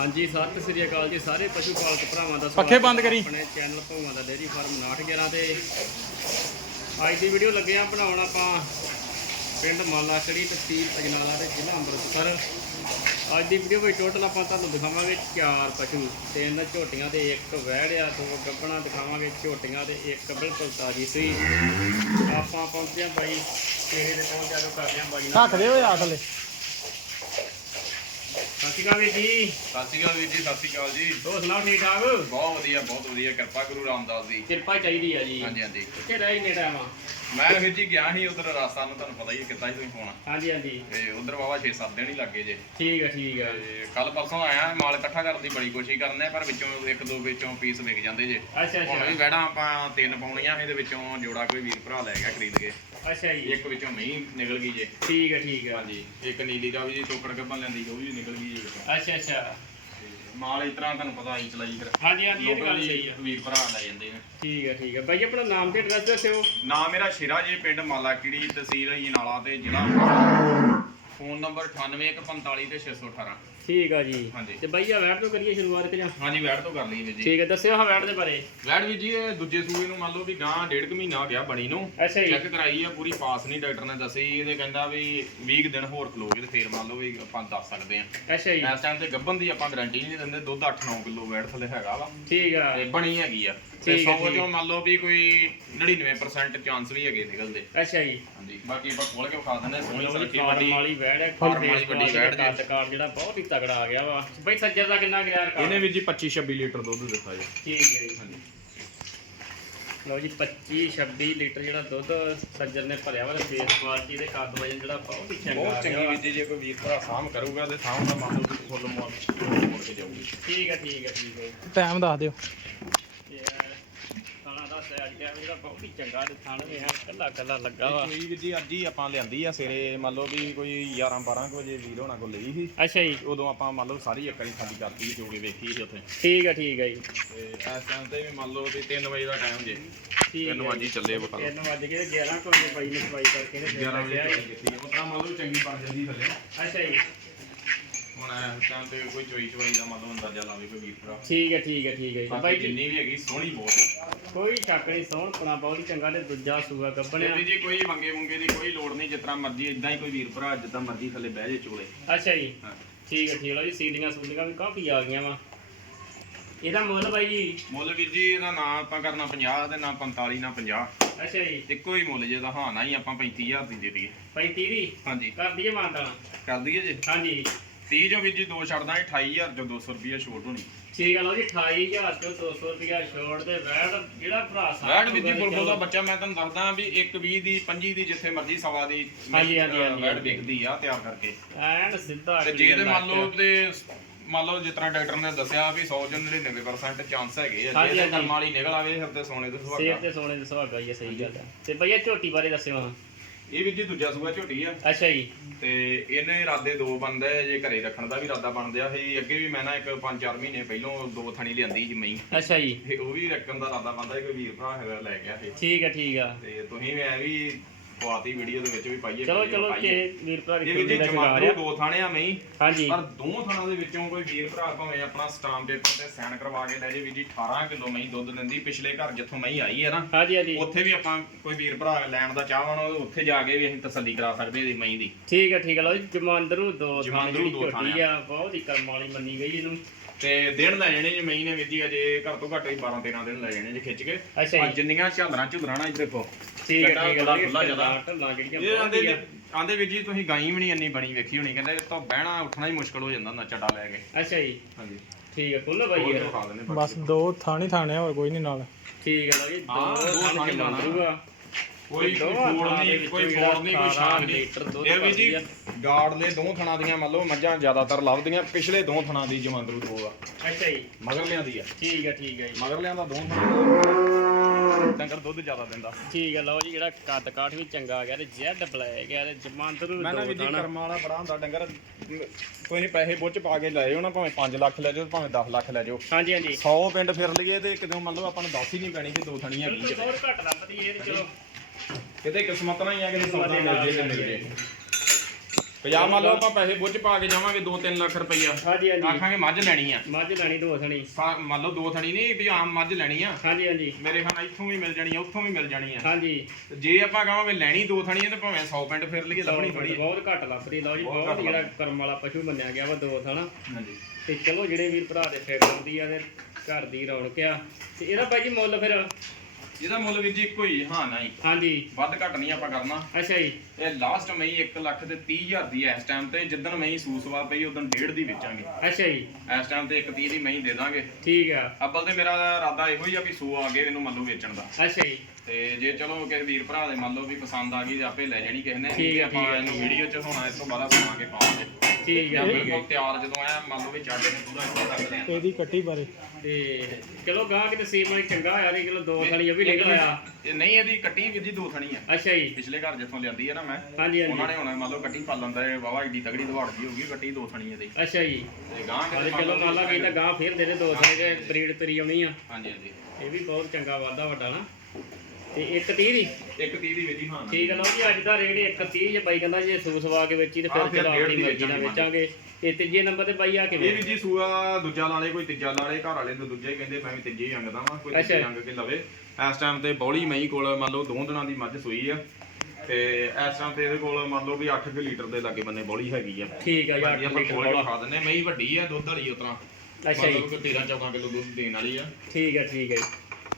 ਹਾਂਜੀ ਸਤਿ ਸ੍ਰੀ ਅਕਾਲ ਜੀ ਸਾਰੇ ਪਸ਼ੂ ਪਾਲਕ ਭਰਾਵਾਂ ਦਾ ਪੱਖੇ ਬੰਦ ਕਰੀ। ਆਪਣੇ ਚੈਨਲ ਭੂਆ ਦਾ ਡੇਅਰੀ ਫਾਰਮ 911 ਤੇ। ਅੱਜ ਦੀ ਵੀਡੀਓ ਲੱਗੇ ਆ ਬਣਾਉਣ ਆਪਾਂ ਪਿੰਡ ਮਾਲਾਕੜੀ ਤਹਿਸੀਲ ਅਜਨਾਲਾ ਤੇ ਜ਼ਿਲ੍ਹਾ ਅੰਮ੍ਰਿਤਸਰ। ਅੱਜ ਦੀ ਵੀਡੀਓ ਵਿੱਚ ਟੋਟਲ ਆਪਾਂ ਤੁਹਾਨੂੰ ਦਿਖਾਵਾਂਗੇ ਚਾਰ ਪਸ਼ੂ ਤਿੰਨ ਝੋਟੀਆਂ ਤੇ ਇੱਕ ਵਹਿੜ ਆ ਦੋ ਗੱਬਣਾ ਦਿਖਾਵਾਂਗੇ ਝੋਟੀਆਂ ਤੇ ਇੱਕ ਬਿਲਕੁਲ ਤਾਜ਼ੀ ਸੀ। ਆਪਾਂ ਪਹੁੰਚੇ ਆ ਬਾਈ ਤੇਰੇ ਦੇ ਪਹੁੰਚਿਆ ਜੋ ਕਰਦੇ ਆ ਬਾਈ ਰੱਖ ਦੇ ਓਏ ਆ ਥੱਲੇ। ਸਤਿ ਸ਼੍ਰੀ ਅਕਾਲ ਵੀਰ ਜੀ। ਸਤਿ ਸ਼੍ਰੀ ਅਕਾਲ ਵੀਰ ਜੀ ਸਤਿ ਸ਼੍ਰੀ ਅਕਾਲ ਜੀ। ਹੋਰ ਸੁਣਾਓ ਠੀਕ ਠਾਕ? ਬਹੁਤ ਵਧੀਆ ਬਹੁਤ ਵਧੀਆ। ਕਿਰਪਾ ਗੁਰੂ ਰਾਮਦਾਸ ਦੀ। ਕਿਰਪਾ ਚਾਹੀਦੀ ਆ ਜੀ। ਹਾਂਜੀ ਹਾਂਜੀ। ਕਿੱਥੇ ਰਹਿ ਇੰਨੇ ਟਾਈਮ ਆ? ਮੈਂ ਵੀਰ ਜੀ ਗਿਆ ਸੀ ਉਧਰ ਰਾਜਸਥਾਨ ਨੂੰ ਤੁਹਾਨੂੰ ਪਤਾ ਹੀ ਹੈ ਕਿੱਦਾਂ ਸੀ ਤੁਸੀਂ ਫੋਨ ਹਾਂਜੀ ਹਾਂਜੀ। ਤੇ ਉਧਰ ਵਾਵਾ 6-7 ਦਿਨ ਹੀ ਲੱਗੇ ਜੇ। ਠੀਕ ਆ ਠੀਕ ਆ। ਕੱਲ ਪਰਸੋਂ ਆਇਆ ਮਾਲ ਇਕੱਠਾ ਕਰਨ ਦੀ ਬੜੀ ਕੋਸ਼ਿਸ਼ ਕਰਨੇ ਪਰ ਵਿੱਚੋਂ ਇੱਕ ਦੋ ਵਿੱਚੋਂ ਪੀਸ ਵਿਕ ਜਾਂਦੇ ਜੇ। ਅੱਛਾ ਹੁਣ ਵੀ ਅੱਛਾ ਵੈੜਾਂ ਆਪਾਂ ਤਿੰਨ ਪਾਉਣੀਆਂ ਇਹਦੇ ਵਿੱਚੋਂ ਜੋੜਾ ਕੋਈ ਵੀਰ ਭਰਾ ਲੈ ਗਿਆ ਖਰੀਦ ਕੇ। ਅੱਛਾ ਜੀ। ਇੱਕ ਵਿੱਚੋਂ ਮਹੀਂ ਨਿਕਲ ਗਈ ਜੇ। ਠੀਕ ਆ ਠੀਕ ਆ। ਹਾਂਜੀ ਇੱਕ ਨੀਲੀ ਦਾ ਵੀ ਜੀ ਟੋਕੜ ਗੱਭਾ ਲੈਂਦੀ ਉਹ ਵੀ ਨਿਕਲ ਗਈ ਜੀ ਵਿੱਚੋਂ। ਅੱਛਾ ਅੱਛਾ। ਤੇ ਮਾਲ ਇਸ ਤਰ੍ਹਾਂ ਤੁਹਾਨੂੰ ਪਤਾ ਹੀ ਚਲਾਈ ਫਿਰ। ਹਾਂਜੀ ਹਾਂਜੀ ਇਹ ਤਾਂ ਗੱਲ ਲੋਕਲ ਸਹੀ ਆ। ਵੀਰ ਭਰਾ ਲੈ ਜਾਂਦੇ ਨੇ। ਠੀਕ ਆ ਠੀਕ ਆ। ਬਾਈ ਆਪਣਾ ਨਾਮ ਤੇ ਐਡਰੈਸ ਦੱਸਿਓ। ਨਾਮ ਮੇਰਾ ਸ਼ੇਰਾ ਜੀ ਪਿੰਡ ਮਾਲਾਕੀੜੀ ਤਹਿਸੀਲ ਅਜਨਾਲਾ ਤੇ ਜ਼ਿਲ੍ਹਾ। ਫੋਨ ਨੰਬਰ 9814 ਤੇ 618 ਠੀਕ ਆ ਜੀ। ਹਾਂਜੀ। ਤੇ ਬਾਈ ਆ ਵੈਟ ਤੋਂ ਕਰੀਏ ਸ਼ੁਰੂਆਤ ਕਿ ਜਾਂ? ਹਾਂਜੀ ਵੈਟ ਤੋਂ ਕਰ ਲਈ ਵੀਰ ਜੀ। ਠੀਕ ਆ ਦੱਸਿਓ ਹਾਂ ਵੈਟ ਦੇ ਬਾਰੇ। ਵੈਟ ਵੀ ਜੀ ਇਹ ਦੂਜੇ ਸੂਏ ਨੂੰ ਮੰਨ ਲਓ ਵੀ ਗਾਂ ਡੇਢ ਕੁ ਮਹੀਨਾ ਹੋ ਗਿਆ ਬਣੀ ਨੂੰ। ਅੱਛਾ ਜੀ। ਚੈੱਕ ਕਰਾਈ ਆ ਪੂਰੀ ਪਾਸ ਨਹੀਂ ਡਾਕਟਰ ਨੇ ਦੱਸੀ। ਇਹਦੇ ਕਹਿੰਦਾ ਵੀ 20 ਕੁ ਦਿਨ ਹੋਰ ਖਲੋਗੇ ਤੇ ਫੇਰ ਮੰਨ ਲਓ ਵੀ ਆਪਾਂ ਦੱਸ ਸਕਦੇ ਆ। ਅੱਛਾ ਜੀ। ਇਸ ਟਾਈਮ ਤੇ ਗੱਭਣ ਦੀ ਆਪਾਂ ਗਾਰੰਟੀ ਨਹੀਂ ਦਿੰਦੇ ਦੁੱਧ 8-9 ਕਿਲੋ ਵੈਟ ਥੱਲੇ ਹੈਗਾ ਵਾ। ਠੀਕ ਆ। ਤੇ ਬਣੀ ਹੈਗੀ ਆ। ਤੇ ਠੀਕ ਹੈ, 100 ਠੀਕ ਚੋਂ ਮੰਨ ਲਓ ਵੀ ਕੋਈ 99% ਚਾਂਸ ਵੀ ਹੈਗੇ ਨਿਕਲਦੇ। ਅੱਛਾ ਜੀ। ਹਾਂਜੀ ਬਾਕੀ ਆਪਾਂ ਖੋਲ ਕੇ ਵਿਖਾ ਦਿੰਦੇ ਸੋਹਣੀ ਲਓ ਜੀ ਸਲਕੀ ਫਾਰਮ ਵੱਡੀ ਵਾਲੀ ਵੈੜ ਹੈ ਫਾਰਮ ਵਾਲੀ ਵੱਡੀ ਵੈੜ ਜੀ। ਕੱਦ ਕਾਰ ਜਿਹੜਾ ਬਹੁਤ ਹੀ ਤਗੜਾ ਆ ਗਿਆ ਵਾ। ਬਾਈ ਸੱਜਰ ਦਾ ਕਿੰਨਾ ਗਿਆ ਰਿਕਾਰਡ ਇਹਨੇ ਵੀ ਜੀ 25 26 ਲੀਟਰ ਦੁੱਧ ਦਿੱਤਾ ਜੀ। ਠੀਕ ਹੈ ਜੀ। ਹਾਂਜੀ। ਲਓ ਜੀ 25 26 ਲੀਟਰ ਜਿਹੜਾ ਦੁੱਧ ਸੱਜਰ ਨੇ ਭਰਿਆ ਵਾ ਤੇ ਫੇਸ ਕੁਆਲਿਟੀ ਦੇ ਕੱਦ ਵਜਨ ਜਿਹੜਾ ਬਹੁਤ ਹੀ ਚੰਗਾ ਬਹੁਤ ਆ ਚੰਗੀ ਗਿਆ ਵਾ। ਜੀ ਜੇ ਕੋਈ ਵੀਰ ਭਰਾ ਸਾਮ ਕਰੂਗਾ ਤੇ ਸਾਮ ਦਾ ਮੰਨ ਲਓ ਕਿ ਫੁੱਲ ਮੋੜ ਕੇ ਜਾਊਗੀ ਠੀਕ ਹੈ ਠੀਕ ਹੈ ਠੀਕ ਹੈ। ਟਾਈਮ ਦੱਸ ਦਿਓ। ਸੈਟ ਗਿਆ ਜਿਹੜਾ ਬਹੁਤ ਹੀ ਚੰਗਾ ਥਣ ਵੀ ਹੈ ਕੱਲਾ ਕੱਲਾ ਲੱਗਾ ਵਾ। ਕੋਈ ਵੀਰ ਜੀ ਅੱਜ ਹੀ ਆਪਾਂ ਲਿਆਂਦੀ ਆ ਸਵੇਰੇ ਮੰਨ ਲਓ ਵੀ ਕੋਈ 11 12 ਵਜੇ ਵੀਰ ਹੋਣਾ ਕੋਲ ਲਈ ਸੀ। ਅੱਛਾ ਜੀ। ਉਦੋਂ ਆਪਾਂ ਮੰਨ ਲਓ ਸਾਰੀ ਇੱਕ ਵਾਰੀ ਖਾਲੀ ਕਰਤੀ ਸੀ, ਜੋ ਕਿ ਵੇਖੀ ਸੀ ਉੱਥੇ। ਠੀਕ ਹੈ ਠੀਕ ਹੈ ਜੀ। ਤੇ ਇਸ ਟਾਈਮ ਤੇ ਵੀ ਮੰਨ ਲਓ ਵੀ 3 ਵਜੇ ਦਾ ਟਾਈਮ ਜੇ। ਠੀਕ ਹੈ 3 ਵਜੇ ਚੱਲੇ ਬਤਾ ਤਿੰਨ ਵੱਜ ਕੇ 11 ਕੁ ਵਜੇ ਬਾਈ ਨੇ ਸਫ਼ਾਈ ਕਰਕੇ ਤੇ 11 ਵਜੇ ਕੀਤੀ ਉਦਾਂ ਮੰਨ ਲਓ ਚੰਗੀ ਬਣ ਜਾਂਦੀ ਥੱਲੇ। ਅੱਛਾ ਜੀ। ਹੁਣ ਇਸ ਟਾਈਮ ਤੇ ਕੋਈ ਚੋਈ ਚਵਾਈ ਦਾ ਮੰਨ ਲਓ ਅੰਦਾਜ਼ਾ ਲਾਵੇ ਕੋਈ ਵੀਰ ਭਰਾ। ਠੀਕ ਹੈ ਠੀਕ ਹੈ ਠੀਕ ਹੈ ਬਾਈ ਜਿੰਨੀ ਵੀ ਹੈਗੀ ਸੋਹਣੀ ਬਹੁਤ ਕੋਈ ਸ਼ੱਕ ਨਹੀਂ ਸੋਹਣਪਣਾ ਬਹੁਤ ਚੰਗਾ ਤੇ ਦੂਜਾ ਸੂਆ ਗੱਬਣਿਆ। ਜੀ ਕੋਈ ਮੰਗੇ ਮੁੰਗੇ ਦੀ ਕੋਈ ਲੋੜ ਨਹੀਂ ਜਿਸ ਤਰ੍ਹਾਂ ਮਰਜ਼ੀ ਇਦਾਂ ਹੀ ਕੋਈ ਵੀਰ ਭਰਾ ਜਿੱਦਾਂ ਮਰਜ਼ੀ ਥੱਲੇ ਬਹਿ ਜੇ ਚੋਲੇ। ਅੱਛਾ ਜੀ। ਹਾਂ। ਠੀਕ ਹੈ ਠੀਕ ਹੈ ਜੀ ਸੀਟੀਆਂ ਸੂਟੀਆਂ ਵੀ ਕਾਫੀ ਆ ਗਈਆਂ ਵਾ। ਇਹਦਾ ਮੁੱਲ ਬਾਈ ਜੀ? ਮੁੱਲ ਵੀਰ ਜੀ ਇਹਦਾ ਨਾਂ ਆਪਾਂ ਕਰਨਾ 50 ਤੇ ਨਾ 45 ਨਾ 50 ਅੱਛਾ ਜੀ। ਇੱਕੋ ਹੀ ਮੁੱਲ ਜੇ ਦਾ ਹਾਂ ਨਾ ਹੀ ਆਪਾਂ 35000 ਦੀ ਦੇ ਦਈਏ। 35 ਦੀ? ਹਾਂਜੀ। ਕਰ ਦਈਏ ਮਾਨਤਾ ਕਰ ਦਈਏ ਜੀ? ਹਾਂਜੀ। 30 ਜੋ ਵੀਰ ਜੀ ਦੋ ਛੱਡਦਾ 28000 ਜੋ 200 ਰੁਪਏ ਛੋਟ ਹੋਣੀ। ਠੀਕ ਹੈ ਲਓ ਜੀ 28000 ਤੋਂ 200 ਰੁਪਿਆ ਛੋੜ ਤੇ ਵੈੜ ਜਿਹੜਾ ਭਰਾ ਸਾਹਿਬ ਵੈੜ ਵੀਰ ਜੀ ਬੁਲਬੁਲ ਦਾ ਬੱਚਾ ਮੈਂ ਤੁਹਾਨੂੰ ਦੱਸਦਾ ਵੀ ਇੱਕ 20 ਦੀ 25 ਦੀ ਜਿੱਥੇ ਮਰਜ਼ੀ ਸਵਾ ਦੀ ਹਾਂਜੀ, ਹਾਂਜੀ, ਵੈੜ। ਵਿਕਦੀ ਆ ਤਿਆਰ ਕਰਕੇ। ਐਨ ਸਿੱਧਾ ਤੇ ਜੇ ਤੇ ਮੰਨ ਲਓ ਤੇ ਮੰਨ ਲਓ ਜਿਸ ਤਰ੍ਹਾਂ ਡਾਕਟਰ ਨੇ ਦੱਸਿਆ ਵੀ 100 ਜਨ 99% ਚਾਂਸ ਹੈਗੇ ਆ ਜੇ। ਕਰਮ ਵਾਲੀ ਨਿਕਲ ਆਵੇ ਫਿਰ ਤੇ ਸੋਨੇ ਦੇ ਸੁਹਾਗਾ। ਤੇ ਸੋਨੇ ਦੇ ਸੁਹਾਗਾ ਹੀ ਆ, ਸਹੀ ਗੱਲ ਹੈ ਤੇ ਭਈਆ ਝੋਟੀ ਬਾਰੇ ਦੱਸਿਓ ਹਾਂ ਇਹ ਵੀ ਜੀ ਦੂਜਾ ਸੂਆ ਝੋਟੀ ਆ। ਅੱਛਾ ਜੀ। ਤੇ ਇਹਨੇ ਇਰਾਦੇ ਦੋ ਬੰਦੇ ਜੇ ਘਰੇ ਰੱਖਣ ਦਾ ਵੀ ਇਰਾਦਾ ਬਣਦਿਆ ਸੀ। ਅੱਗੇ ਵੀ ਮੈਂ ਨਾ ਇੱਕ 5-4 ਮਹੀਨੇ ਪਹਿਲੋਂ ਦੋ ਥਣੀ ਲਿਆਂਦੀ ਸੀ ਮਈ ਅੱਛਾ ਜੀ। ਤੇ ਉਹ ਵੀ ਰੱਖਣ ਦਾ ਇਰਾਦਾ ਬਣਦਾ ਸੀ ਕੋਈ ਵੀਰ ਭਰਾ ਹੈਗਾ ਲੈ ਗਿਆ ਸੀ। ਠੀਕ ਹੈ ਠੀਕ ਆ। ਤੇ ਤੁਸੀਂ ਵੀ ਐ ਵੀ ਪਵਾਤੀ ਵੀਡੀਓ ਦੇ ਵਿੱਚ ਵੀ ਪਾਈਏ ਚਲੋ ਚਲੋ। ਕਿ ਵੀਰ ਭਰਾ ਇਹ ਦੀ ਵੀ ਜੀ ਦਾ ਥਾਣੇ ਆ। ਮਈ ਹਾਂਜੀ। ਪਰ ਦੋ ਥਾਣਾ ਦੇ ਵਿੱਚੋਂ ਕੋਈ ਵੀਰ ਭਰਾ ਭਾਵੇਂ ਆਪਣਾ ਸਟਾਂਪ ਪੇਪਰ ਤੇ ਸਾਈਨ ਕਰਵਾ ਕੇ ਲੈ ਜੇ ਵੀ ਜੀ 18 ਕਿਲੋ ਮਈ ਦੁੱਧ ਦਿੰਦੀ ਪਿਛਲੇ ਘਰ ਜਿੱਥੋਂ ਮਈ ਆਈ ਹੈ ਨਾ ਹਾਂਜੀ ਹਾਂਜੀ। ਉੱਥੇ ਵੀ ਆਪਾਂ ਕੋਈ ਵੀਰ ਭਰਾ ਲੈਣ ਦਾ ਚਾਹਵਾਨ ਉਹ ਉੱਥੇ ਜਾ ਕੇ ਵੀ ਅਸੀਂ ਤਸੱਲੀ ਕਰਾ ਸਕਦੇ ਇਹਦੀ ਮਈ ਦੀ। ਠੀਕ ਹੈ ਠੀਕ ਹੈ ਲਓ ਜੀ ਜਮਾਂਦਰੂ ਦੋ ਜਮਾਂਦਰੂ ਥਾਣੇ ਦੀ ਝੋਟੀ ਆ ਬਹੁਤ ਹੀ ਕਰਮ ਵਾਲੀ ਮੰਨੀ ਗਈ ਇਹਨੂੰ। ਤੇ ਦਿਨ ਲੈ ਜਾਣੇ ਜੀ ਮਈ ਨੇ ਵੀਰ ਜੀ ਅਜੇ ਘੱਟ ਤੋਂ ਘੱਟ 12 13 ਦਿਨ ਲੈ ਜਾਣੇ ਜੀ ਖਿੱਚ ਕੇ ਅੱਛਾ ਜੀ ਜਿੰਨੀਆਂ ਝਾਲਰਾਂ ਝੁਲਰਾਂ ਨਾ ਇੱਧਰ ਦੇਖੋ ਠੀਕ ਹੈ ਠੀਕ ਹੈ ਖੁੱਲਾ ਜ਼ਿਆਦਾ। ਢੱਲਾਂ ਜਿਹੜੀਆਂ ਇਹ ਬਹੁਤ ਆਂਦੇ ਹੀ ਆ। ਆਂਦੇ ਵੀਰ ਜੀ ਤੁਸੀਂ ਗਾਈ ਵੀ ਨਹੀਂ ਇੰਨੀ ਬਣੀ ਵੇਖੀ ਹੋਣੀ ਕਹਿੰਦੇ ਇਹ ਤਾਂ ਬਹਿਣਾ ਉੱਠਣਾ ਹੀ ਮੁਸ਼ਕਲ ਹੋ ਜਾਂਦਾ ਹੁੰਦਾ ਚੱਡਾ ਲੈ ਕੇ ਅੱਛਾ ਜੀ ਹਾਂਜੀ ਠੀਕ ਹੈ ਖੁੱਲ ਬਾਈ ਹੋਰ ਯਾਰ। ਦਿਖਾ ਦਿੰਦੇ ਬਸ। ਦੋ ਥਾਣੀ ਥਾਣੇ ਹੋਰ ਕੋਈ ਨਹੀਂ ਨਾਲ ਠੀਕ ਹੈ ਲਓ ਜੀ ਹਾਂ, ਦੋ ਦੋ ਥਾਣੇ ਥਾਣੇ ਜਮਾਂਦਰੂ ਆ ਕੋਈ ਫੋੜ ਨਹੀਂ ਕੋਈ ਫੋੜ ਨਹੀਂ ਕੋਈ 18 ਸ਼ਾਨ ਨਹੀਂ। ਇਹ ਵੀ ਜੀ ਆ। ਗਾਰਡ ਦੇ ਦੋ ਥਣਾ ਦੀਆਂ ਮੰਨ ਲਓ ਮੱਝਾਂ ਜ਼ਿਆਦਾਤਰ ਲੱਭਦੀਆਂ ਪਿਛਲੇ ਦੋ ਥਣਾ ਦੀ ਜਮਾਂਦਰੂ ਦੋ ਆ। ਅੱਛਾ ਜੀ। ਮਗਰਲਿਆਂ ਦੀ ਆ। ਠੀਕ ਹੈ ਠੀਕ ਹੈ ਜੀ। ਮਗਰਲਿਆਂ ਦਾ ਦੋ ਥਣਾ ਡੰਗਰ ਦੁੱਧ ਜ਼ਿਆਦਾ ਦਿੰਦਾ। ਠੀਕ ਹੈ ਲਓ ਜੀ ਜਿਹੜਾ ਕੱਦ ਕਾਠ ਵੀ ਚੰਗਾ ਆ ਗਿਆ ਤੇ ਜੈਡ ਬਲੈਕ ਆ ਤੇ ਜਮਾਂਦਰੂ ਮੈਂ ਨਾ ਵੀ ਜੀ ਥਾਣਾ। ਕਰਮਾਂ ਵਾਲਾ ਬੜਾ ਹੁੰਦਾ ਡੰਗਰ ਕੋਈ ਨਹੀਂ ਪੈਸੇ ਬੁੱਚ ਪਾ ਕੇ ਲੈ ਜਾਓ ਨਾ ਭਾਵੇਂ 5 ਲੱਖ ਲੈ ਜਾਓ ਭਾਵੇਂ 10 ਲੱਖ ਲੈ ਜਾਓ। ਹਾਂਜੀ ਹਾਂਜੀ। 100 ਪਿੰਡ ਫਿਰ ਲਈਏ ਤੇ ਮੰਨ ਲਓ ਆਪਾਂ ਨੂੰ ਦੱਸ ਹੀ ਨਹੀਂ ਪੈਣੀ ਕਿ ਦੋ ਥਣੀਆਂ ਘੱਟ ਲੱਭਦੀ ਇਹ ਚਲੋ। ਕਿਤੇ ਕਿਸਮਤ ਨਾਲ ਹੀ ਆ ਕਿ ਸੌਦਾ ਮਿਲ ਜੇ ਤੇ ਮਿਲ ਜੇ। 50 ਮੰਨ ਲਓ ਆਪਾਂ ਪੈਸੇ ਬੁੱਝ ਪਾ ਕੇ ਜਾਵਾਂਗੇ 2-3 ਲੱਖ ਰੁਪਈਆ। ਹਾਂਜੀ ਹਾਂਜੀ। ਆਖਾਂਗੇ ਮੱਝ ਲੈਣੀ ਆ। ਮੱਝ ਲੈਣੀ ਦੋ ਥਣੀ। ਸਾ- ਮੰਨ ਲਓ ਦੋ ਥਣੀ ਨਹੀਂ ਵੀ ਆਮ ਮੱਝ ਲੈਣੀ ਆ। ਹਾਂਜੀ ਹਾਂਜੀ। ਮੇਰੇ ਖਾਨ ਇੱਥੋਂ ਵੀ ਮਿਲ ਜਾਣੀ ਆ ਉੱਥੋਂ ਵੀ ਮਿਲ ਜਾਣੀ ਆ। ਹਾਂਜੀ। ਤੇ ਜੇ ਆਪਾਂ ਕਹਾਂਗੇ ਲੈਣੀ ਦੋ ਥਣੀ ਆ ਤੇ ਭਾਵੇਂ 100 ਪਿੰਡ ਫਿਰ ਲਈਏ ਲੱਭਣੀ ਬੜੀ ਆ। ਬਹੁਤ ਘੱਟ ਲੱਭਦੀ ਲਓ ਜੀ ਬਹੁਤ ਬਹੁਤ ਘੱਟ ਜਿਹੜਾ ਕਰਮ ਵਾਲਾ ਪਸ਼ੂ ਮੰਨਿਆ ਗਿਆ ਵਾ ਦੋ ਥਣਾ। ਹਾਂਜੀ। ਤੇ ਚਲੋ ਜਿਹੜੇ ਵੀਰ ਭਰਾ ਦੇ ਫਿਕਰ ਹੁੰਦੀ ਆ ਤੇ ਘਰ ਦੀ ਰੌਣਕ ਆ। ਤੇ ਇਹਦਾ ਭਾਈ ਜੀ ਮੁੱਲ ਫਿਰ? ਇਹਦਾ ਮੁੱਲ ਵੀ ਜੀ ਇੱਕੋ ਹੀ ਹਾਂ ਨਹੀਂ। ਹਾਂਜੀ। ਵੱਧ ਘੱਟ ਨਹੀਂ ਆਪਾਂ ਕਰਨਾ। ਅੱਛਾ ਜੀ। ਇਹ ਲਾਸਟ ਮਈ 1 ਲੱਖ ਤੇ 30 ਹਜ਼ਾਰ ਦੀ ਹੈ ਇਸ ਟਾਈਮ ਤੇ ਜਿੱਦਣ ਮਈ ਸੂਸਵਾ ਪਈ ਉਦੋਂ ਡੇਢ ਦੀ ਵੇਚਾਂਗੇ। ਅੱਛਾ ਜੀ। ਇਸ ਟਾਈਮ ਤੇ 1 30 ਦੀ ਮਈ ਦੇ ਦਾਂਗੇ। ਠੀਕ ਆ। ਅੱਬਲ ਤੇ ਮੇਰਾ ਇਰਾਦਾ ਇਹੋ ਹੀ ਆ ਵੀ ਸੂ ਆ ਕੇ ਇਹਨੂੰ ਮੰਨ ਲਓ ਵੇਚਣ ਦਾ। ਅੱਛਾ ਜੀ। ਤੇ ਜੇ ਚਲੋ ਕਿਸੇ ਵੀਰ ਭਰਾ ਦੇ ਮੰਨ ਲਓ ਵੀ ਪਸੰਦ ਆ ਗਈ ਤੇ ਆਪੇ ਲੈ ਜਾਣੀ ਕਿਸੇ ਨੇ ਠੀਕ ਨਹੀਂ ਆ, ਆਪਾਂ ਠੀਕ ਆ, ਇਹਨੂੰ ਵੀਡੀਓ 'ਚ ਹੋਣਾ ਇਸ ਤੋਂ ਬਾਅਦ ਕੇ ਪਾਵਾਂਗੇ। ਠੀਕ ਆ ਜਾਂ ਠੀਕ ਆ ਬਿਲਕੁਲ ਤਿਆਰ ਜਦੋਂ ਆਇਆ ਮੰਨ ਲਓ ਵੀ ਚਾਡੇ ਨੇ ਪੂਰਾ ਇੱਥੇ ਤੱਕ ਲਿਆ ਇਹਦੀ ਕੱਟੀ ਬਾਰੇ। ਤੇ ਚਲੋ ਗਾਂ ਕਿਤੇ ਸੀਮਨ ਚੰਗਾ ਹੋਇਆ ਤੇ ਚਲੋ ਦੋ ਥਣੀ ਉਹ ਵੀ ਨਿਕਲ ਆਇਆ ਇਹ ਨਹੀਂ ਇਹਦੀ ਕੱਟੀ ਵੀਰ ਜੀ ਦੋ ਥਣੀ ਆ। ਅੱਛਾ ਜੀ। ਪਿਛਲੇ ਘਰ ਜਿੱਥੋਂ ਲਿਆਂਦੀ ਹੈ ਨਾ ਮੈਂ ਹਾਂਜੀ ਉਹਨਾਂ ਹਾਂਜੀ ਨੇ ਹੁਣ ਮੰਨ ਲਓ ਕੱਟੀ ਪਾਲਣ ਦਾ ਵਾਵਾ ਏਡੀ ਤਗੜੀ ਦਵਾੜ ਜੀ ਹੋ ਗਈ ਕੱਟੀ ਦੋ ਥਣੀ ਇਹਦੀ ਅੱਛਾ ਜੀ। ਤੇ ਗਾਂ ਹਾਲੇ ਚਲੋ ਮੰਨ ਲਾ ਕਹਿੰਦਾ ਗਾਂ ਫੇਰ ਦੇ ਦੇ ਦੋ ਥਣੀ ਦੇ ਬਰੀਡ ਤਰੀ ਆਉਣੀ ਆ। ਹਾਂਜੀ ਹਾਂਜੀ। ਇਹ ਵੀ ਬਹੁਤ ਚੰਗਾ ਵਾਧਾ ਵੱਡਾ ਨਾ। ਤੇ ਇੱਕ ਤੀਹ ਦੀ? ਇੱਕ 30 ਦੀ ਵੇਦੀ ਹਾਂ। ਠੀਕ ਹੈ ਲਓ ਜੀ ਅੱਜ ਦਾ ਰੇਟ ਇੱਕ ਤੀਹ ਜੇ ਬਾਈ ਕਹਿੰਦਾ ਜੇ ਸੂਸ ਵਾ ਕੇ ਵੇਚੀ ਤੇ ਫਿਰ ਫਿਰ ਚਲੋ ਆਪਣੀ ਮਰਜ਼ੀ ਨਾਲ ਵੇਚਾਂਗੇ ਤੇ ਤੀਜੇ ਨੰਬਰ ਤੇ ਬਾਈ ਆ ਇਹ ਕਿਵੇਂ ਵੀ ਜੀ ਸੂਆ ਦੂਜਾ ਲਾਲੇ ਕੋਈ ਤੀਜਾ ਲਾਲੇ ਘਰ ਵਾਲੇ ਤੋਂ ਦੂਜੇ ਕਹਿੰਦੇ ਮੈਂ ਵੀ ਤੀਜੇ ਹੀ ਅੰਗਦਾ ਵਾਂ ਕੋਈ ਤੀਜੇ। ਅੰਗ ਕੇ ਲਵੇ। ਇਸ ਟਾਈਮ ਤੇ ਬੌਲੀ ਮਈ ਕੋਲ ਮੰਨ ਲਓ ਦੋ ਦਿਨਾਂ ਦੀ ਮੱਝ ਸੂਈ ਆ। ਤੇ ਇਸ ਟਾਈਮ ਤੇ ਇਹਦੇ ਕੋਲ ਮੰਨ ਲਓ ਵੀ 8 ਲੀਟਰ ਦੇ ਲਾਗੇ ਬੰਨੇ ਬੌਲੀ ਹੈਗੀ ਆ। ਠੀਕ ਆ ਯਾਰ ਆਪਾਂ ਕੋਲ ਖਾ ਦਿੰਨੇ ਮਈ ਵੱਡੀ ਆ ਦੁੱਧ ਵਾਲੀ ਉਤਰਾ। ਅੱਛਾ ਜੀ। ਮਤਲਬ ਕਿ 13 14 ਕਿਲੋ ਦੁੱਧ ਦੇਣ ਵਾਲੀ ਆ। ਠੀਕ ਹੈ ਠੀਕ ਹੈ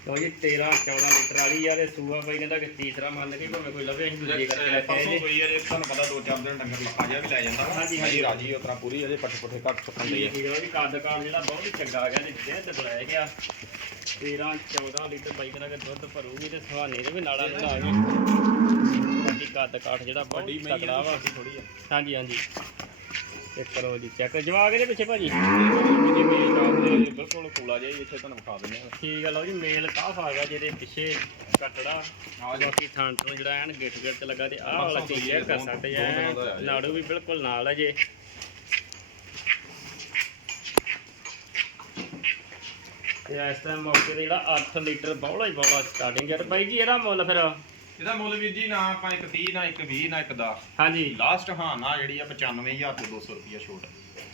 ਲਓ ਜੀ 13 14 ਲੀਟਰ ਵਾਲੀ ਆ ਤੇ ਸੂਆ ਬਾਈ ਕਹਿੰਦਾ ਕਿ ਤੀਸਰਾ ਮੰਨ ਕੇ ਭਾਵੇਂ ਕੋਈ ਲਵੇ ਅਸੀਂ ਦੂਜੇ ਕਰਕੇ ਲੈ ਕੇ ਆਏ ਪਰਸੋਂ ਜੇ ਕੋਈ ਅਜੇ ਤੁਹਾਨੂੰ ਪਤਾ ਦੋ ਚਾਰ ਦਿਨ ਡੰਗਰ ਲੱਗਾ ਜਿਹਾ ਵੀ ਲੈ ਜਾਂਦਾ। ਵਾ ਹਾਂਜੀ, ਮਈ ਰਾਜੀ ਉਤਰਾ ਪੂਰੀ ਅਜੇ ਪੱਠੇ ਪੁੱਠੇ ਘੱਟ ਸੁੱਕਣ ਲਈ ਆ। ਠੀਕ ਹੈ ਜੀ ਕੱਦ ਕਾਰ ਜਿਹੜਾ ਬਹੁਤ ਹੀ ਚੰਗਾ ਆ ਗਿਆ ਤੇ ਦੁੱਧ ਬੁਲਾਇਆ ਗਿਆ। 13 14 ਲੀਟਰ ਬਾਈ ਕਹਿੰਦਾ ਕਿ ਦੁੱਧ ਭਰੂਗੀ ਤੇ ਸੁਹਾਨੇ ਦੇ ਵੀ ਨਾਲਾ ਬਣਾ ਗਈ ਬਾਕੀ ਕੱਦ ਕਾਠ ਜਿਹੜਾ ਬਹੁਤ ਵੱਡੀ ਹੀ ਮਈ ਤਕੜਾ ਵਾ। ਥੋੜੀ ਆ। ਹਾਂਜੀ ਹਾਂਜੀ। ਚੈੱਕ ਕਰੋ ਜੀ ਚੈੱਕ। ਜਵਾਗ ਇਹਦੇ ਪਿੱਛੇ ਭਾਜੀ। ਜੀ ਮੇਲ ਬਿਲਕੁਲ ਕੋਲਾ ਜਿਹਾ ਹੀ ਇੱਥੇ ਤੁਹਾਨੂੰ ਵਿਖਾ ਦਿੰਦੇ ਆ ਠੀਕ ਆ ਲਓ ਜੀ ਮੇਲ ਕਾਫ ਆ ਗਿਆ ਜਿਹਦੇ ਪਿੱਛੇ ਕਟੜਾ। ਆ ਜੀ। ਬਾਕੀ ਥਾਂ ਤੋਂ ਜਿਹੜਾ ਐਨ ਗਿੱਟ ਗਿੱਟ ਤੇ ਲੱਗਾ ਤੇ ਆਹ ਵਾਲਾ ਮਸਾਂ ਚੀਜ਼ ਸਹੀ ਹੈ, ਕਰ ਦੋ- ਸਕਦੇ ਦੋ ਦਿਨਾਂ ਦਾ ਆ ਹੈ ਜੀ। ਨਾੜੂ ਵੀ ਬਿਲਕੁਲ ਨਾਲ ਹੈ ਜੇ। ਤੇ ਇਸ ਟਾਈਮ ਮੌਕੇ ਤੇ ਜਿਹੜਾ 8 ਲੀਟਰ ਬੌਲਾ ਹੀ ਬੌਲਾ ਸਟਾਰਟਿੰਗ ਹੈ ਤੇ ਬਾਈ ਜੀ ਇਹਦਾ ਮੁੱਲ ਫਿਰ? ਇਹਦਾ ਮੁੱਲ ਵੀਰ ਜੀ ਨਾ ਆਪਾਂ ਇੱਕ 30 ਨਾ ਇੱਕ 20 ਨਾ ਇੱਕ 10 ਹਾਂਜੀ। ਲਾਸਟ ਹਾਂ ਨਾ ਜਿਹੜੀ ਆ 95000 ਤੇ 200 ਰੁਪਿਆ ਛੋਟ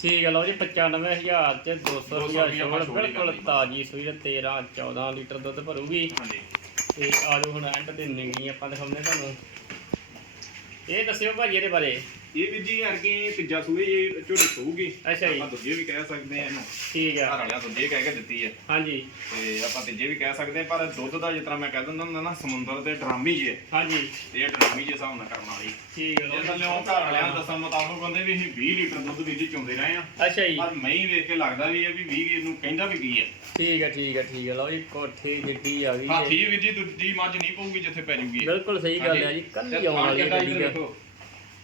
ਠੀਕ ਹੈ ਲਓ ਜੀ 95000 ਤੇ 200 200 ਰੁਪਿਆ ਰੁਪਈਆ ਆਪਾਂ ਛੋੜ ਛੋੜ ਹੀ ਬਿਲਕੁਲ। ਤਾਜੀ ਸੂਈ ਤੇ 13 14 ਲੀਟਰ ਦੁੱਧ ਭਰੂਗੀ। ਹਾਂਜੀ। ਤੇ ਆਜੋ ਹੁਣ ਐਂਡ ਤੇ ਨਿੰਗੀ ਆਪਾਂ ਦਿਖਾਉਂਦੇ ਤੁਹਾਨੂੰ। ਇਹ ਦੱਸਿਓ ਭਾਜੀ ਇਹਦੇ ਬਾਰੇ। ਇਹ ਵੀਰ ਜੀ ਅਰਗੇ ਤੀਜਾ ਸੂਏ ਇਹ ਝੋਟੀ ਸੂਗੀ ਅੱਛਾ ਜੀ। ਆਪਾਂ ਦੂਜੇ ਵੀ ਕਹਿ ਸਕਦੇ ਆ ਇਹਨੂੰ। ਠੀਕ ਘਰ ਹੈ ਵਾਲਿਆਂ ਦੂਜੇ ਕਹਿ ਕੇ ਦਿੱਤੀ ਹੈ। ਹਾਂਜੀ। ਤੇ ਆਪਾਂ ਤੀਜੇ ਵੀ ਕਹਿ ਸਕਦੇ ਆ ਪਰ ਦੁੱਧ ਦਾ ਜਿਸ ਤਰ੍ਹਾਂ ਮੈਂ ਕਹਿ ਦਿੰਦਾ ਹੁੰਦਾ ਨਾ ਸਮੁੰਦਰ ਦੇ ਡਰਾਮੀ ਜੇ। ਹਾਂਜੀ। ਤੇ ਇਹ ਡਰਾਮੀ ਜੇ ਹਿਸਾਬ ਨਾਲ ਕਰਨ ਵਾਲੀ। ਠੀਕ ਹੈ ਜੇ ਥੱਲੇ ਉਹ ਘਰ ਵਾਲਿਆਂ ਨੂੰ ਦੱਸਣ ਮੁਤਾਬਕ ਕਹਿੰਦੇ ਵੀ ਅਸੀਂ 20 ਲੀਟਰ ਦੁੱਧ ਜੀ ਚੁੰਦੇ ਰਹੇ ਆ ਅੱਛਾ ਜੀ। ਪਰ ਮੈਂ ਵੇਖ ਕੇ ਲੱਗਦਾ ਵੀ ਇਹ ਵੀ 20 ਇਹਨੂੰ ਕਹਿੰਦਾ ਵੀ ਕੀ ਹੈ। ਠੀਕ ਹੈ ਠੀਕ ਹੈ ਠੀਕ ਹੈ ਲਓ ਜੀ ਕੋਠੀ ਗਿੱਡੀ ਆ ਗਈ ਹੈ ਹਾਥੀ ਵੀਰ ਜੀ ਦੂਜੀ ਮੱਝ ਨਹੀਂ ਪਊਗੀ ਜਿੱਥੇ ਪੈ ਜੂਗੀ। ਬਿਲਕੁਲ ਸਹੀ ਗੱਲ ਹੈ ਜੀ ਕੱਲੀ ਆਉਣ ਵਾਲੀ ਹੈ ਗੱਡੀ ਦਾ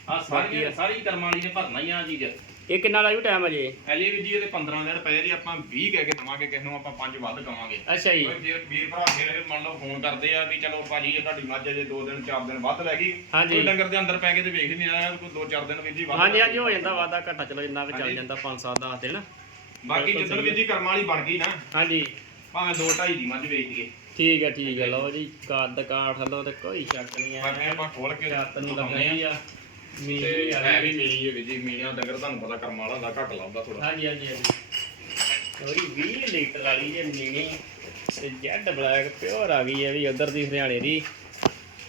ਆ। ਸਾਰੀ ਸਾਰੀ ਕਰਮਾਂ ਵਾਲੀ ਨੇ ਭਰਨਾ ਹੀ ਆ ਚੀਜ਼। ਇਹ ਕਿੰਨਾ ਲਾਈਵ ਟਾਈਮ ਹੈ ਜੀ? ਹਲੇ ਵੀ ਜੀ ਇਹਦੇ 15 ਦਿਨ ਪਏ ਜੀ ਆਪਾਂ 20 ਕਹਿ ਕੇ ਦਵਾਂਗੇ ਕਿਸੇ ਨੂੰ ਆਪਾਂ 5 ਵੱਧ ਕਵਾਂਗੇ। ਅੱਛਾ ਜੀ। ਕੋਈ ਵੀਰ ਵੀਰ ਭਰਾ ਫਿਰ ਮੰਨ ਲਓ ਫੋਨ ਕਰਦੇ ਆ ਵੀ ਚਲੋ ਭਾਜੀ ਇਹ ਤੁਹਾਡੀ ਮੱਝ ਅਜੇ 2 ਦਿਨ 4 ਦਿਨ ਵੱਧ ਲੈ ਗਈ। ਹਾਂਜੀ। ਕੋਈ ਡੰਗਰ ਦੇ ਅੰਦਰ ਪੈ ਕੇ ਤੇ ਵੇਖ ਹੀ ਨਹੀਂ ਆਇਆ ਕੋਈ 2-4 ਦਿਨ ਵੀਰ ਜੀ ਵੱਧ ਹਾਂਜੀ ਲੈ ਹਾਂਜੀ ਹੋ ਜਾਂਦਾ ਵਾਦਾ ਘਟਾ ਚਲੋ ਜਿੰਨਾ ਵੀ ਚੱਲ ਹਾਂਜੀ। ਜਾਂਦਾ 5 7 10 ਦਿਨ। ਬਾਕੀ ਜਿੱਦਣ ਵੀਰ ਜੀ ਕਰਮਾਂ ਵਾਲੀ ਬਣ ਗਈ ਨਾ ਹਾਂਜੀ। ਭਾਵੇਂ 2 2.5 ਦੀ ਮੱਝ ਵੇਚ ਦਈਏ। ਠੀਕ ਹੈ ਠੀਕ ਹੈ ਲਓ ਜੀ ਕੱਦ ਕਾਠ ਲਓ ਤੇ ਕੋਈ ਸ਼ੱਕ ਨਹੀਂ ਹੈ ਬਾਕੀ ਆਪਾਂ ਖੋਲ ਕੇ ਛੱਤ ਨੂੰ ਦਿਖਾਉਂਦੇ ਲੱਗੀ ਆ। ਮੀਂਹ। ਤੇ ਵੀ ਆ ਹੈ ਗਿਆ ਵੀ ਮਿਲੀ ਹੈ ਵੀਰ ਜੀ ਮੀਆਂ ਡੰਗਰ ਤੁਹਾਨੂੰ ਪਤਾ ਕਰਮਾਂ ਵਾਲਾ ਹੁੰਦਾ ਘੱਟ ਲਾਉਂਦਾ ਥੋੜਾ ਹਾਂਜੀ ਹਾਂਜੀ ਹਾਂਜੀ। ਉਹਦੀ 20 ਲੀਟਰ ਵਾਲੀ ਜੇ ਮੀਣੀ ਤੇ ਜੈਡ ਬਲੈਕ ਪਿਓਰ ਆ ਗਈ ਹੈ ਵੀ ਉਧਰ ਦੀ ਹਰਿਆਣੇ ਦੀ।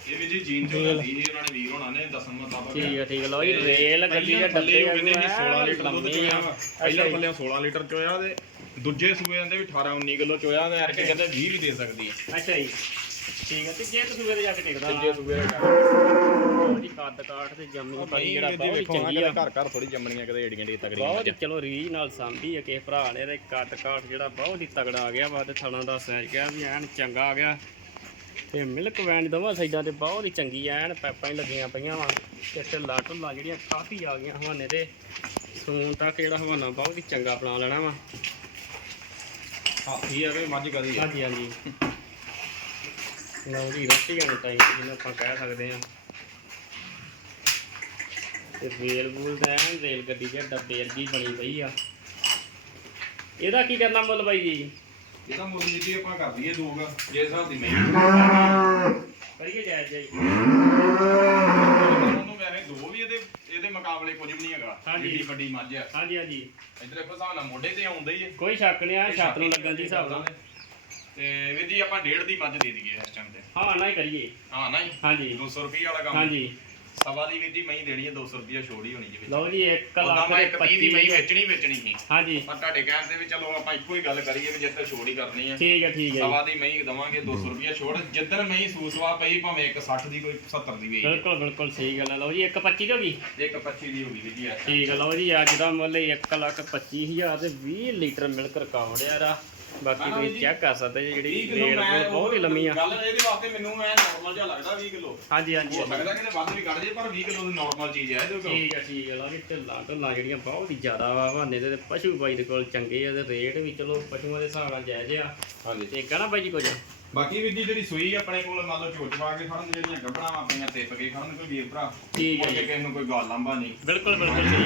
ਇਹ ਵੀ ਜੀ ਜੀਨ ਚੋਂ ਲੱਗੀ ਜੀ ਉਹਨਾਂ ਨੇ ਵੀਰ ਹੋਣਾ ਨੇ ਦੱਸਣ ਮੁਤਾਬਕ ਠੀਕ ਹੈ ਠੀਕ ਹੈ ਲਓ ਜੀ ਰੇਲ ਗੱਡੀ ਦੇ ਥੱਲੇ ਡੱਬੇ ਉਹ ਕਹਿੰਦੇ ਵੀ 16 ਐਨ ਲੀਟਰ ਦੁੱਧ ਲੰਮੇ ਚੋਇਆ। ਆ। ਵਾ ਅੱਛਾ ਪਹਿਲਾਂ ਜੀ। ਪੱਲਿਆਂ 16 ਲੀਟਰ ਚੋਇਆ ਤੇ ਦੂਜੇ ਸੂਏ ਜਾਂਦੇ ਵੀ 18 19 ਕਿਲੋ ਚੋਇਆ ਤੇ ਐਰਕੇ ਕਹਿੰਦੇ 20 ਵੀ ਦੇ ਸਕਦੀ ਹੈ। ਅੱਛਾ ਜੀ। ਠੀਕ ਹੈ ਤੇ ਜੇ ਤੁਸੀਂ ਇਹਦੇ ਜਾ ਕੇ ਟਿਕਦਾ। ਤੀਜੇ ਸੂਏ ਦਾ ਜੀ ਕਾਠ ਤੇ ਜੰਮੀ ਪਈ ਜਿਹੜਾ ਬਹੁਤ ਹੀ ਚੰਗੀ ਆ। ਘਰ ਘਰ ਥੋੜੀ ਜੰਮਣੀਆਂ ਕਿਤੇ ਏਡੀਆਂ ਏਡੀਆਂ ਤਗੜੀਆਂ ਬਹੁਤ ਹੀ ਚਲੋ ਰੀਝ ਨਾਲ ਸਾਂਭੀ ਹੈ ਕਿਸੇ ਭਰਾ ਨੇ ਤੇ ਕੱਦ ਕਾਠ ਜਿਹੜਾ ਬਹੁਤ ਹੀ ਤਗੜਾ ਆ ਗਿਆ ਵਾ ਤੇ ਥਣਾ ਦਾ ਸਾਈਜ਼ ਗਿਆ ਵੀ ਐਨ ਚੰਗਾ ਆ ਗਿਆ। ਤੇ ਮਿਲਕ ਵੈਨ ਦੋਵਾਂ ਸਾਈਡਾਂ ਤੇ ਬਹੁਤ ਹੀ ਚੰਗੀ ਐਨ ਪੈਪਾਂ ਹੀ ਲੱਗੀਆਂ ਪਈਆਂ ਵਾ ਤੇ ਢਿੱਲਾ ਢੁੱਲਾ ਜਿਹੜੀਆਂ ਕਾਫੀ ਆ ਗਈਆਂ ਹਵਾਨੇ ਤੇ। ਸੂਣ ਤੱਕ ਜਿਹੜਾ ਹਵਾਨਾ ਬਹੁਤ ਹੀ ਚੰਗਾ ਬਣਾ ਲੈਣਾ ਵਾ। ਮੱਝ ਹਾਂਜੀ ਹਾਂਜੀ। ਲਓ ਜੀ ਰੋਟੀਆਂ ਦਾ ਟਾਈਮ ਜਿਹਨੂੰ ਆਪਾਂ ਕਹਿ ਸਕਦੇ ਹਾਂ ਤੇ ਰੇਲ ਬੂਲ ਦਾ ਐਨ ਰੇਲ ਗੱਡੀ ਦੇ ਡੱਬੇ ਵਰਗੀ ਬਣੀ ਪਈ ਆ। ਇਹਦਾ ਕੀ ਕਰਨਾ ਮੁੱਲ ਬਾਈ ਜੀ? ਇਹਦਾ ਮੁੱਲ ਜੀ ਆਪਾਂ ਕਰ ਦਈਏ ਦੋਗ ਜੇ ਹਿਸਾਬ ਦੀ ਮੈਂ। ਕਰੀਏ ਜਾਇਜ਼ ਜਾਈ ਉਹਨੂੰ ਵੈਸੇ ਦੋ ਵੀ ਇਹਦੇ ਇਹਦੇ ਇਹਦੇ ਮੁਕਾਬਲੇ ਕੁਝ ਵੀ ਨਹੀਂ ਹੈਗਾ। ਹਾਂਜੀ। ਜਿੱਡੀ ਵੱਡੀ ਮੱਝ ਆ। ਹਾਂਜੀ ਹਾਂਜੀ। ਇਧਰ ਦੇਖੋ ਹਿਸਾਬ ਨਾਲ ਮੋਢੇ ਤੇ ਆਉਂਦਾ ਹੀ ਹੈ ਕੋਈ ਸ਼ੱਕ ਨਹੀਂ ਆ ਛੱਤ ਨੂੰ ਲੱਗਣ ਦੀ ਹਿਸਾਬ ਨਾਲ। ਤੇ ਵੀਰ ਜੀ ਆਪਾਂ ਡੇਢ ਦੀ ਮੱਝ ਦੇ ਦਈਏ ਇਸ ਟਾਈਮ ਤੇ। ਹਾਂ ਨਾ ਹੀ ਕਰੀਏ। ਹਾਂ ਨਹੀਂ ਹਾਂਜੀ। 200 ਰੁਪਏ ਵਾਲਾ ਕੰਮ। ਹਾਂਜੀ। ਸਵਾ ਦੀ ਜੀ ਮਹੀਂ ਦੇਣੀ ਹੈ 200 ਰੁਪਏ ਛੋੜ ਹੀ ਹੋਣੀ ਜੀ ਵਿੱਚ। ਲਓ ਜੀ 1 ਉਹਦਾ ਲੱਖ ਮੈਂ ਤੇ ਇੱਕ 30 ਦੀ ਮਹੀਂ 25 ਵੇਚਣੀ ਵੇਚਣੀ ਸੀ ਹਾਂਜੀ। ਪਰ ਤੁਹਾਡੇ ਕਹਿਣ ਤੇ ਵੀ ਚਲੋ ਆਪਾਂ ਇੱਕੋ ਹੀ ਗੱਲ ਕਰੀਏ ਵੀ ਜਿੱਥੇ ਛੋੜ ਹੀ ਕਰਨੀ ਹੈ। ਠੀਕ ਹੈ ਠੀਕ ਹੈ। ਸਵਾ ਦੀ ਮਹੀਂ ਦਵਾਂਗੇ 200 ਰੁਪਏ ਛੋੜ। ਜਿੱਦਣ ਮਹੀਂ ਸੂਸਵਾ ਪਈ ਭਾਵੇਂ ਇੱਕ 60 ਦੀ ਕੋਈ 70 ਦੀ ਗਈ ਬਿਲਕੁਲ ਬਿਲਕੁਲ ਸਹੀ ਗੱਲ ਹੈ। ਲਓ ਜੀ 125 ਦੀ ਹੋ ਗਈ? ਇੱਕ 25 ਦੀ ਹੋ ਗਈ ਜੀ। ਠੀਕ ਹੈ ਲਓ ਜੀ ਅੱਜ ਦਾ ਮੁੱਲ 1 ਲੱਖ 25000 ਤੇ 20 ਲੀਟਰ ਮਿਲਕ ਰਿਕਾਰਡ ਆ ਰਾ ਬਾਕੀ ਤੁਸੀਂ ਚੈੱਕ ਕਰ ਸਕਦੇ ਜੀ ਜਿਹੜੀ 20 ਕਿਲੋ ਰੇਟ ਮੈਂ ਬਹੁਤ ਹੀ ਲੰਮੀ ਆ। ਗੱਲ ਇਹਦੇ ਵਾਸਤੇ ਮੈਨੂੰ ਐ ਨਾਰਮਲ ਜਿਹਾ ਲੱਗਦਾ 20 ਕਿਲੋ। ਹਾਂਜੀ ਹਾਂਜੀ ਹੋ ਸਕਦਾ ਵੱਧ ਵੀ ਕੱਢ ਜੇ ਪਰ 20 ਕਿਲੋ ਦੀ ਨਾਰਮਲ ਚੀਜ਼ ਹੈ ਇਹਦੇ ਕੋਲ ਠੀਕ ਹੈ ਠੀਕ ਲਓ ਜੀ ਢਿੱਲਾਂ ਢਿੱਲਾਂ ਜਿਹੜੀਆਂ ਬਹੁਤ ਹੀ ਜ਼ਿਆਦਾ ਵਾ ਬਹਾਨੇ ਦੇ ਤੇ ਪਸ਼ੂ ਬਾਈ ਦੇ ਕੋਲ ਚੰਗੇ ਆ ਤੇ ਰੇਟ ਵੀ ਚਲੋ ਪਸ਼ੂਆਂ ਦੇ ਹਿਸਾਬ ਨਾਲ ਜਾਇਜ਼ ਆ। ਹਾਂਜੀ। ਤੇ ਕਹਿਣਾ ਬਾਈ ਜੀ ਕੁਝ? ਬਾਕੀ ਵੀ ਜਿਹੜੀ ਸੂਈ ਆਪਣੇ ਕੋਲ ਮੰਨ ਲਓ ਝੋਟ ਪਾ ਕੇ ਖੜਨ ਜਿਹੜੀਆਂ ਗੱਬੜਾਂ ਆਪਣੀਆਂ ਟਿੱਪ ਕੇ ਖੜਨ ਕੋਈ ਵੀਰ ਭਰਾ ਠੀਕ ਹੈ ਮੁੜ ਕੇ ਜੀ। ਕਿਸੇ ਨੂੰ ਕੋਈ ਗੱਲ ਲੰਬਾ ਨਹੀਂ। ਬਿਲਕੁਲ ਬਿਲਕੁਲ ਸਹੀ।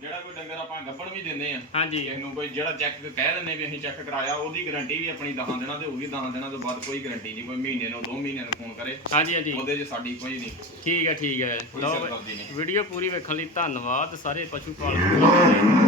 ਜਿਹੜਾ ਕੋਈ ਡੰਗਰ ਆਪਾਂ ਗੱਬੜ ਵੀ ਦਿੰਦੇ ਆ ਹਾਂਜੀ। ਕਿਸੇ ਨੂੰ ਕੋਈ ਜਿਹੜਾ ਚੈੱਕ ਕਹਿ ਦਿੰਦੇ ਵੀ ਅਸੀਂ ਚੈੱਕ ਕਰਾਇਆ ਉਹਦੀ ਗਾਰੰਟੀ ਵੀ ਆਪਣੀ 10 ਦਿਨਾਂ ਤੇ ਹੋਊਗੀ 10 ਦਿਨਾਂ ਤੋਂ ਬਾਅਦ ਕੋਈ ਗਾਰੰਟੀ ਨਹੀਂ ਕੋਈ ਮਹੀਨੇ ਨੂੰ 2 ਮਹੀਨਿਆਂ ਨੂੰ ਫੋਨ ਕਰੇ। ਹਾਂਜੀ ਹਾਂਜੀ। ਉਹਦੇ 'ਚ ਸਾਡੀ ਕੋਈ ਨਹੀਂ। ਠੀਕ ਹੈ ਠੀਕ ਹੈ। ਕੋਈ ਲਓ ਸਿਰਦਰਦੀ ਨਹੀਂ। ਵੀਡੀਓ ਪੂਰੀ ਵੇਖਣ ਲਈ ਧੰਨਵਾਦ ਸਾਰੇ ਪਸ਼ੂ ਪਾਲਕ। ਵੀਰਾਂ ਦੇ।